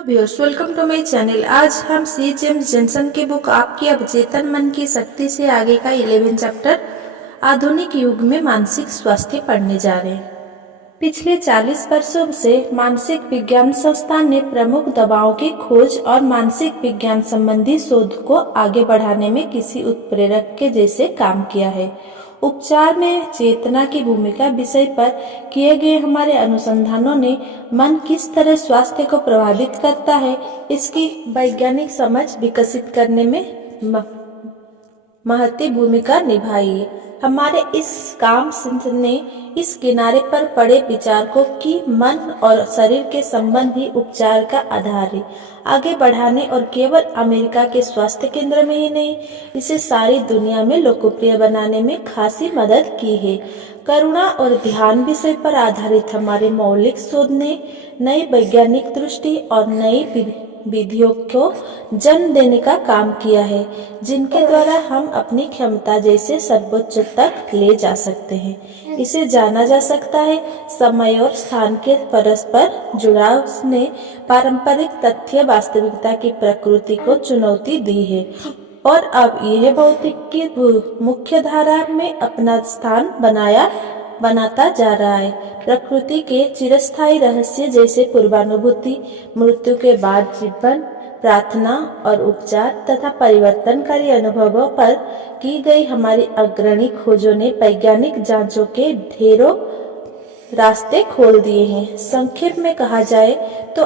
Hello viewers, welcome to my channel. आज हम C James Jensen की बुक आपकी अवचेतन मन की शक्ति से आगे का 11 चैप्टर आधुनिक युग में मानसिक स्वास्थ्य पढ़ने जा रहे हैं। पिछले 40 वर्षों से मानसिक विज्ञान संस्थान ने प्रमुख दवाओं की खोज और मानसिक विज्ञान संबंधी शोध को आगे बढ़ाने में किसी उत्प्रेरक के जैसे काम किया है। उपचार में चेतना की भूमिका विषय पर किए गए हमारे अनुसंधानों ने मन किस तरह स्वास्थ्य को प्रभावित करता है इसकी वैज्ञानिक समझ विकसित करने में महत्वपूर्ण भूमिका निभाई है। हमारे इस काम ने इस किनारे पर पड़े विचार को कि मन और शरीर के संबंध ही उपचार का आधार है आगे बढ़ाने और केवल अमेरिका के स्वास्थ्य केंद्र में ही नहीं, इसे सारी दुनिया में लोकप्रिय बनाने में खासी मदद की है। करुणा और ध्यान विषय पर आधारित हमारे मौलिक शोध ने नई वैज्ञानिक दृष्टि और नई विधियों को जन्म देने का काम किया है, जिनके द्वारा हम अपनी क्षमता जैसे सर्वोच्च तक ले जा सकते हैं। इसे जाना जा सकता है। समय और स्थान के परस्पर जुड़ाव ने पारंपरिक तथ्य वास्तविकता की प्रकृति को चुनौती दी है और अब यह भौतिक की मुख्य धारा में अपना स्थान बनाता जा रहा है। प्रकृति के चिरस्थायी रहस्य जैसे पूर्वानुभूति, मृत्यु के बाद जीवन, प्रार्थना और उपचार तथा परिवर्तनकारी अनुभवों पर की गई हमारी अग्रणी खोजों ने वैज्ञानिक जांचों के ढेरों रास्ते खोल दिए हैं। संक्षेप में कहा जाए तो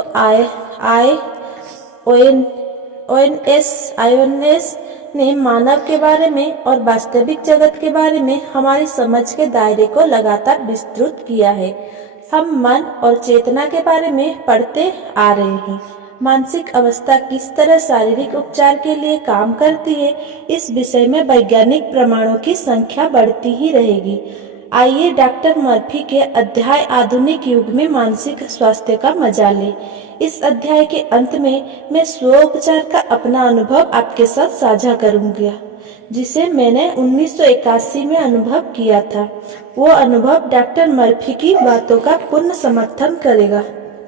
आईओएनएस ने मानव के बारे में और वास्तविक जगत के बारे में हमारी समझ के दायरे को लगातार विस्तृत किया है। हम मन और चेतना के बारे में पढ़ते आ रहे हैं। मानसिक अवस्था किस तरह शारीरिक उपचार के लिए काम करती है, इस विषय में वैज्ञानिक प्रमाणों की संख्या बढ़ती ही रहेगी। आइए डॉक्टर मर्फी के अध्याय आधुनिक युग में मानसिक स्वास्थ्य का मजा ले। इस अध्याय के अंत में मैं स्वोपचार का अपना अनुभव आपके साथ साझा करूंगा, जिसे मैंने 1981 में अनुभव किया था। वो अनुभव डॉक्टर मर्फी की बातों का पूर्ण समर्थन करेगा।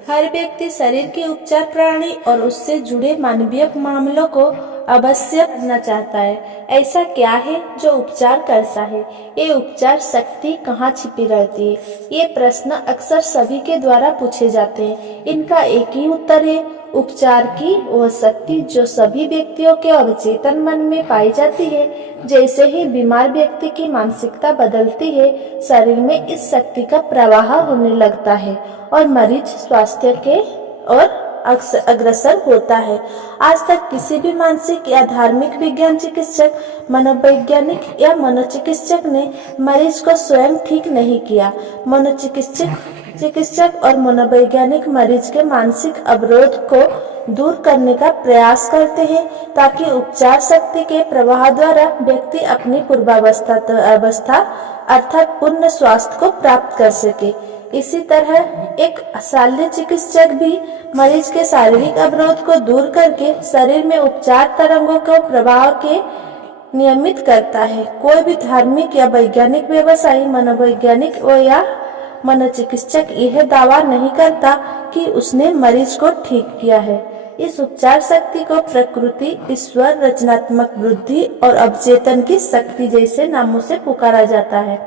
हर व्यक्ति शरीर की उपचार प्रणाली और उससे जुड़े मानवीय मामलों को अवश्य करना चाहता है। ऐसा क्या है जो उपचार करता है? ये उपचार शक्ति कहाँ छिपी रहती है? ये प्रश्न अक्सर सभी के द्वारा पूछे जाते हैं। इनका एक ही उत्तर है, उपचार की वह शक्ति जो सभी व्यक्तियों के अवचेतन मन में पाई जाती है। जैसे ही बीमार व्यक्ति की मानसिकता बदलती है, शरीर में इस शक्ति का प्रवाह होने लगता है और मरीज स्वास्थ्य के और अग्रसर होता है। आज तक किसी भी मानसिक या धार्मिक विज्ञान चिकित्सक, मनोवैज्ञानिक या मनोचिकित्सक ने मरीज को स्वयं ठीक नहीं किया। मनोचिकित्सक और मनोवैज्ञानिक मरीज के मानसिक अवरोध को दूर करने का प्रयास करते हैं ताकि उपचार शक्ति के प्रवाह द्वारा व्यक्ति अपनी पूर्वावस्था अर्थात पूर्ण स्वास्थ्य को प्राप्त कर सके। इसी तरह एक शल्य चिकित्सक भी मरीज के शारीरिक अवरोध को दूर करके शरीर में उपचार तरंगों के प्रवाह के नियमित करता है। कोई भी धार्मिक या वैज्ञानिक व्यवसायी, मनोवैज्ञानिक या मनोचिकित्सक यह दावा नहीं करता कि उसने मरीज को ठीक किया है। इस उपचार शक्ति को प्रकृति, ईश्वर, रचनात्मक बुद्धि और अवचेतन की शक्ति जैसे नामों से पुकारा जाता है।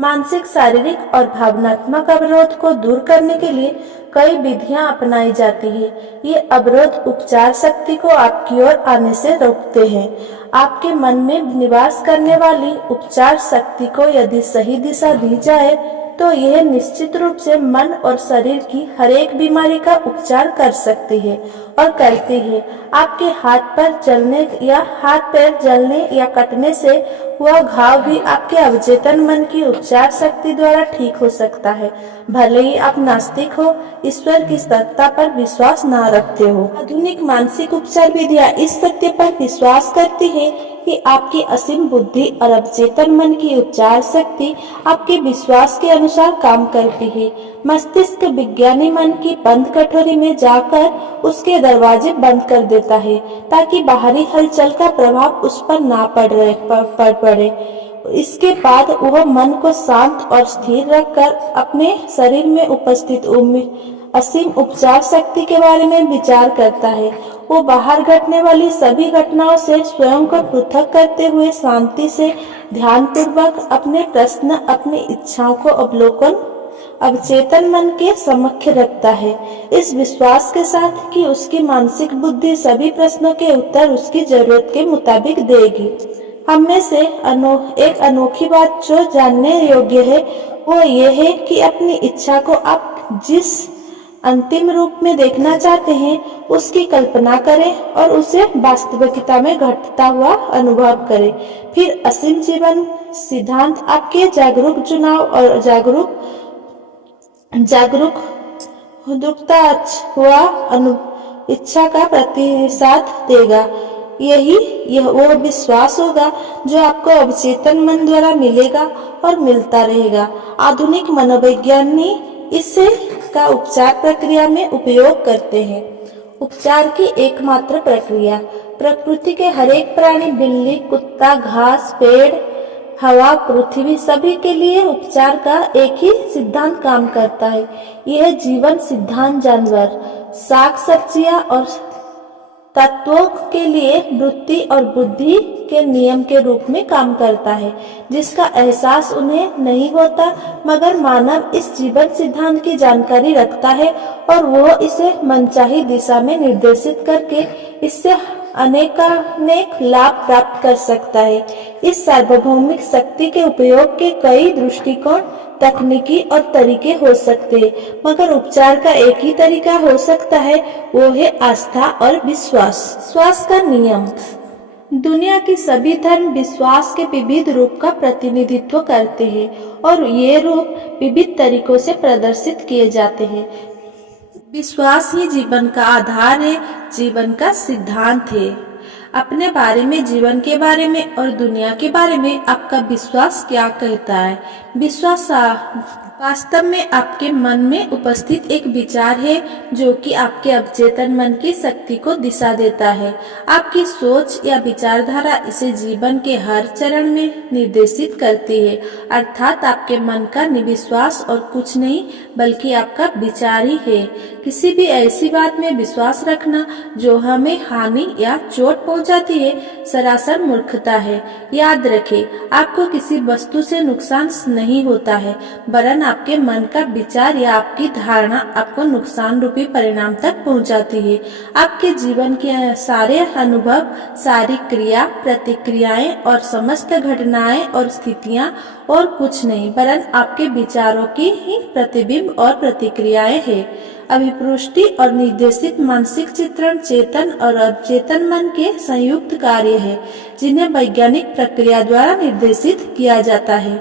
मानसिक, शारीरिक और भावनात्मक अवरोध को दूर करने के लिए कई विधियां अपनाई जाती है। ये अवरोध उपचार शक्ति को आपकी ओर आने से रोकते हैं। आपके मन में निवास करने वाली उपचार शक्ति को यदि सही दिशा दी जाए तो यह निश्चित रूप से मन और शरीर की हर एक बीमारी का उपचार कर सकती है और करती है। आपके हाथ पैर जलने या कटने से वह घाव भी आपके अवचेतन मन की उपचार शक्ति द्वारा ठीक हो सकता है, भले ही आप नास्तिक हो, ईश्वर की सत्ता पर विश्वास न रखते हो। आधुनिक मानसिक उपचार विधियां इस सत्य पर विश्वास करती है कि आपकी असीम बुद्धि और अवचेतन मन की उपचार शक्ति आपके विश्वास के अनुसार काम करती है। मस्तिष्क विज्ञानी मन की बंद कटोरी में जाकर उसके दरवाजे बंद कर देता है ताकि बाहरी हलचल का प्रभाव उस पर ना पड़े। इसके बाद वह मन को शांत और स्थिर रखकर अपने शरीर में उपस्थित असीम उपचार शक्ति के बारे में विचार करता है। वो बाहर घटने वाली सभी घटनाओं से स्वयं को पृथक करते हुए शांति से ध्यानपूर्वक अपने प्रश्न, अपनी इच्छाओं को अवलोकन अवचेतन मन के समक्ष रखता है, इस विश्वास के साथ कि उसकी मानसिक बुद्धि सभी प्रश्नों के उत्तर उसकी जरूरत के मुताबिक देगी। हम में से एक अनोखी बात जो जानने योग्य है वो ये है कि अपनी इच्छा को आप जिस अंतिम रूप में देखना चाहते हैं उसकी कल्पना करें और उसे वास्तविकता में घटता हुआ अनुभव करें। फिर असीम जीवन सिद्धांत आपके जागरूक चुनाव और जागरूकता हुआ इच्छा का प्रतिसाद देगा। यह वो विश्वास होगा जो आपको अवचेतन मन द्वारा मिलेगा और मिलता रहेगा। आधुनिक मनोविज्ञानी इससे का उपचार प्रक्रिया में उपयोग करते हैं। उपचार की एकमात्र प्रक्रिया प्रकृति के हरेक प्राणी, बिल्ली, कुत्ता, घास, पेड़, हवा, पृथ्वी सभी के लिए उपचार का एक ही सिद्धांत काम करता है। यह जीवन सिद्धांत जानवर, शाक सब्जियां और तत्वों के लिए वृत्ति और बुद्धि के नियम के रूप में काम करता है, जिसका एहसास उन्हें नहीं होता, मगर मानव इस जीवन सिद्धांत की जानकारी रखता है और वो इसे मनचाही दिशा में निर्देशित करके इससे अनेकानेक लाभ प्राप्त कर सकता है। इस सार्वभौमिक शक्ति के उपयोग के कई दृष्टिकोण, तकनीकी और तरीके हो सकते हैं, मगर उपचार का एक ही तरीका हो सकता है, वो है आस्था और विश्वास। विश्वास का नियम। दुनिया की सभी धर्म विश्वास के विविध रूप का प्रतिनिधित्व करते हैं और ये रूप विविध तरीकों से प्रदर्शित किए जाते हैं। विश्वास ही जीवन का आधार है, जीवन का सिद्धांत है। अपने बारे में, जीवन के बारे में और दुनिया के बारे में आपका विश्वास क्या कहता है? विश्वास वास्तव में आपके मन में उपस्थित एक विचार है जो कि आपके अवचेतन मन की शक्ति को दिशा देता है। आपकी सोच या विचारधारा इसे जीवन के हर चरण में निर्देशित करती है। अर्थात आपके मन का निविश्वास और कुछ नहीं बल्कि आपका विचार ही है। किसी भी ऐसी बात में विश्वास रखना जो हमें हानि या चोट पहुंचाती है सरासर मूर्खता है। याद रखें, आपको किसी वस्तु से नुकसान नहीं होता है, वरन आपके मन का विचार या आपकी धारणा आपको नुकसान रूपी परिणाम तक पहुंचाती है। आपके जीवन के सारे अनुभव, सारी क्रिया, प्रतिक्रियाएं और समस्त घटनाएं और स्थितियां और कुछ नहीं वरन आपके विचारों की ही प्रतिबिंब और प्रतिक्रियाएं हैं। अभिपुष्टि और निर्देशित मानसिक चित्रण चेतन और अवचेतन मन के संयुक्त कार्य है, जिन्हें वैज्ञानिक प्रक्रिया द्वारा निर्देशित किया जाता है।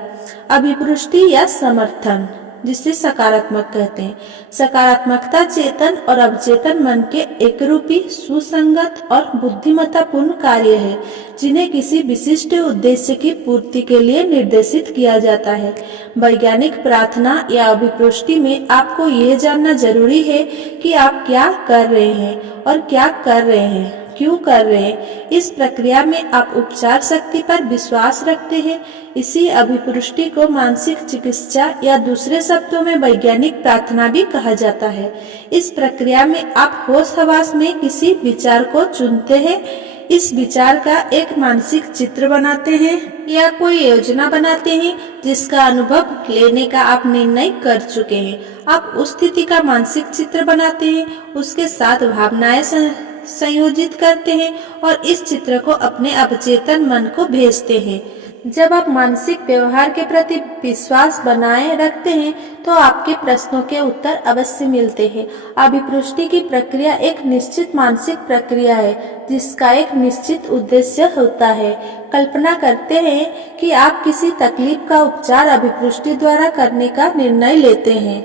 अभिपुष्टि या समर्थन, जिसे सकारात्मक कहते हैं। सकारात्मकता चेतन और अवचेतन मन के एकरूपी, सुसंगत और बुद्धिमत्तापूर्ण कार्य है, जिन्हें किसी विशिष्ट उद्देश्य की पूर्ति के लिए निर्देशित किया जाता है। वैज्ञानिक प्रार्थना या अभिपुष्टि में आपको यह जानना जरूरी है कि आप क्या कर रहे हैं और क्या कर रहे हैं, क्यों कर रहे हैं। इस प्रक्रिया में आप उपचार शक्ति पर विश्वास रखते हैं। इसी अभिपुष्टि को मानसिक चिकित्सा या दूसरे शब्दों में वैज्ञानिक प्रार्थना भी कहा जाता है। इस प्रक्रिया में आप होश हवास में किसी विचार को चुनते हैं, इस विचार का एक मानसिक चित्र बनाते हैं या कोई योजना बनाते हैं जिसका अनुभव लेने का आप निर्णय कर चुके हैं। आप उस स्थिति का मानसिक चित्र बनाते हैं, उसके साथ भावनाएं संयोजित करते हैं और इस चित्र को अपने अवचेतन मन को भेजते हैं। जब आप मानसिक व्यवहार के प्रति विश्वास बनाए रखते हैं तो आपके प्रश्नों के उत्तर अवश्य मिलते हैं। अभिपुष्टि की प्रक्रिया एक निश्चित मानसिक प्रक्रिया है जिसका एक निश्चित उद्देश्य होता है। कल्पना करते हैं कि आप किसी तकलीफ का उपचार अभिपुष्टि द्वारा करने का निर्णय लेते हैं।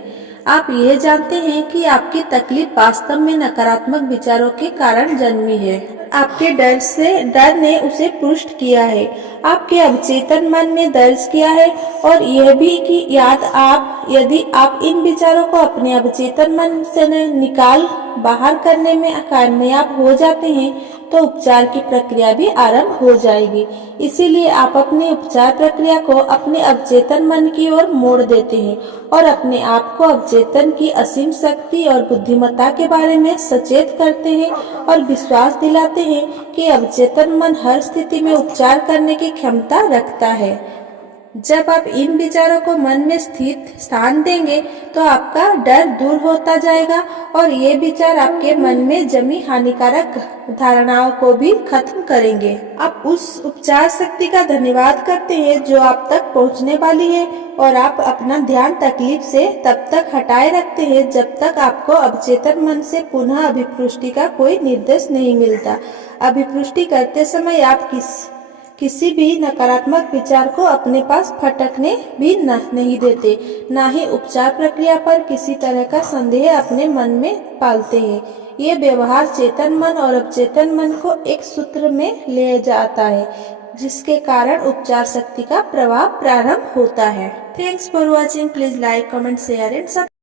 आप यह जानते हैं कि आपकी तकलीफ वास्तव में नकारात्मक विचारों के कारण जन्मी है। आपके डर ने उसे पुष्ट किया है, आपके अवचेतन मन में दर्ज किया है। और यह भी कि यदि आप इन विचारों को अपने अवचेतन मन से निकाल बाहर करने में कामयाब हो जाते हैं तो उपचार की प्रक्रिया भी आरंभ हो जाएगी। इसीलिए आप अपनी उपचार प्रक्रिया को अपने अवचेतन मन की ओर मोड़ देते हैं और अपने आप को अवचेतन की असीम शक्ति और बुद्धिमत्ता के बारे में सचेत करते हैं और विश्वास दिलाते हैं कि अवचेतन मन हर स्थिति में उपचार करने की क्षमता रखता है। जब आप इन विचारों को मन में स्थित स्थान देंगे तो आपका डर दूर होता जाएगा और ये विचार आपके मन में जमी हानिकारक धारणाओं को भी खत्म करेंगे। आप उस उपचार शक्ति का धन्यवाद करते हैं जो आप तक पहुंचने वाली है और आप अपना ध्यान तकलीफ से तब तक हटाए रखते हैं जब तक आपको अवचेतन मन से पुनः अभिपुष्टि का कोई निर्देश नहीं मिलता। अभिपुष्टि करते समय आप किसी भी नकारात्मक विचार को अपने पास फटकने भी नहीं देते, ना ही उपचार प्रक्रिया पर किसी तरह का संदेह अपने मन में पालते हैं। ये व्यवहार चेतन मन और अवचेतन मन को एक सूत्र में ले जाता है, जिसके कारण उपचार शक्ति का प्रवाह प्रारंभ होता है। Thanks for watching. Please like, comment, share and subscribe.